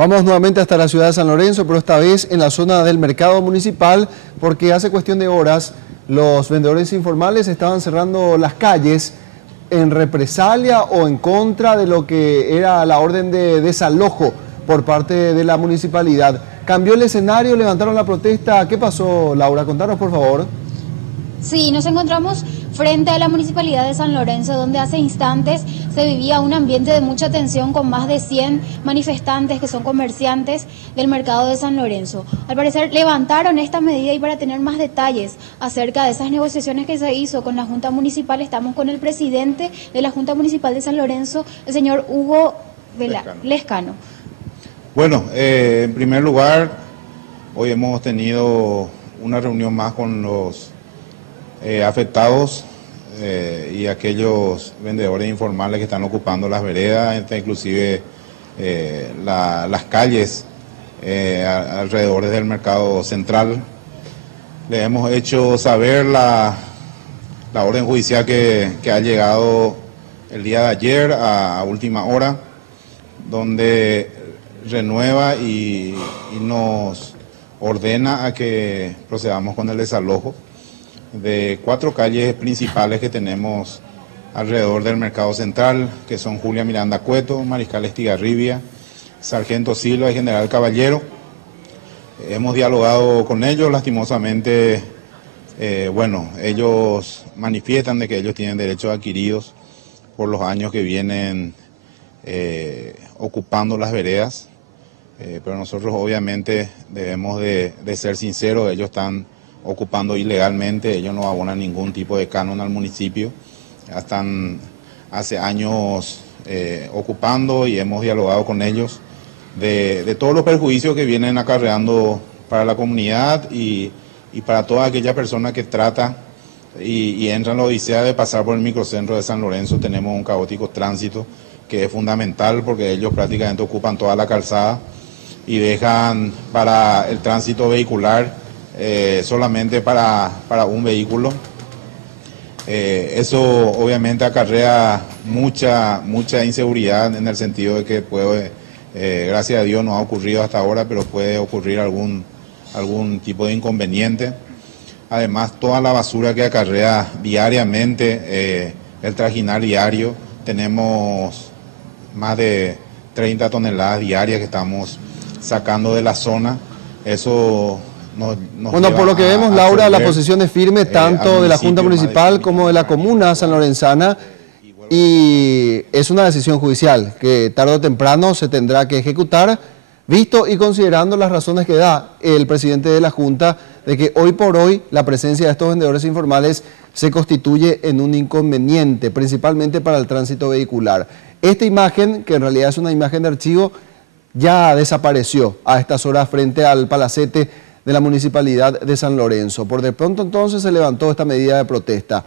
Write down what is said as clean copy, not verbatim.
Vamos nuevamente hasta la ciudad de San Lorenzo, pero esta vez en la zona del mercado municipal, porque hace cuestión de horas los vendedores informales estaban cerrando las calles en represalia o en contra de lo que era la orden de desalojo por parte de la municipalidad. Cambió el escenario, levantaron la protesta. ¿Qué pasó, Laura? Contanos, por favor. Sí, nos encontramos frente a la Municipalidad de San Lorenzo, donde hace instantes se vivía un ambiente de mucha tensión con más de 100 manifestantes que son comerciantes del mercado de San Lorenzo. Al parecer levantaron esta medida, y para tener más detalles acerca de esas negociaciones que se hizo con la Junta Municipal, estamos con el presidente de la Junta Municipal de San Lorenzo, el señor Hugo Lescano. Bueno, en primer lugar, hoy hemos tenido una reunión más con los afectados y aquellos vendedores informales que están ocupando las veredas, inclusive las calles alrededor del mercado central. Le hemos hecho saber la orden judicial que ha llegado el día de ayer a última hora, donde renueva y nos ordena a que procedamos con el desalojo de 4 calles principales que tenemos alrededor del mercado central, que son Julia Miranda Cueto, Mariscal Estigarribia, Sargento Silva y General Caballero. Hemos dialogado con ellos, lastimosamente, ellos manifiestan de que ellos tienen derechos adquiridos por los años que vienen ocupando las veredas, pero nosotros obviamente debemos de ser sinceros. Ellos están ocupando ilegalmente, ellos no abonan ningún tipo de canon al municipio, ya están hace años ocupando, y hemos dialogado con ellos de todos los perjuicios que vienen acarreando para la comunidad y para toda aquella persona que trata y entra en la odisea de pasar por el microcentro de San Lorenzo. Tenemos un caótico tránsito que es fundamental, porque ellos prácticamente ocupan toda la calzada y dejan para el tránsito vehicular solamente para un vehículo. Eso obviamente acarrea mucha inseguridad, en el sentido de que puede, gracias a Dios no ha ocurrido hasta ahora, pero puede ocurrir algún tipo de inconveniente. Además, toda la basura que acarrea diariamente, el trajinar diario, tenemos más de 30 toneladas diarias que estamos sacando de la zona. Eso bueno, por lo que vemos, Laura, la posición es firme tanto de la Junta Municipal como de la Comuna sanlorenzana, y es una decisión judicial que tarde o temprano se tendrá que ejecutar, visto y considerando las razones que da el presidente de la Junta de que hoy por hoy la presencia de estos vendedores informales se constituye en un inconveniente, principalmente para el tránsito vehicular. Esta imagen, que en realidad es una imagen de archivo, ya desapareció a estas horas frente al palacete de la Municipalidad de San Lorenzo. Por de pronto entonces se levantó esta medida de protesta.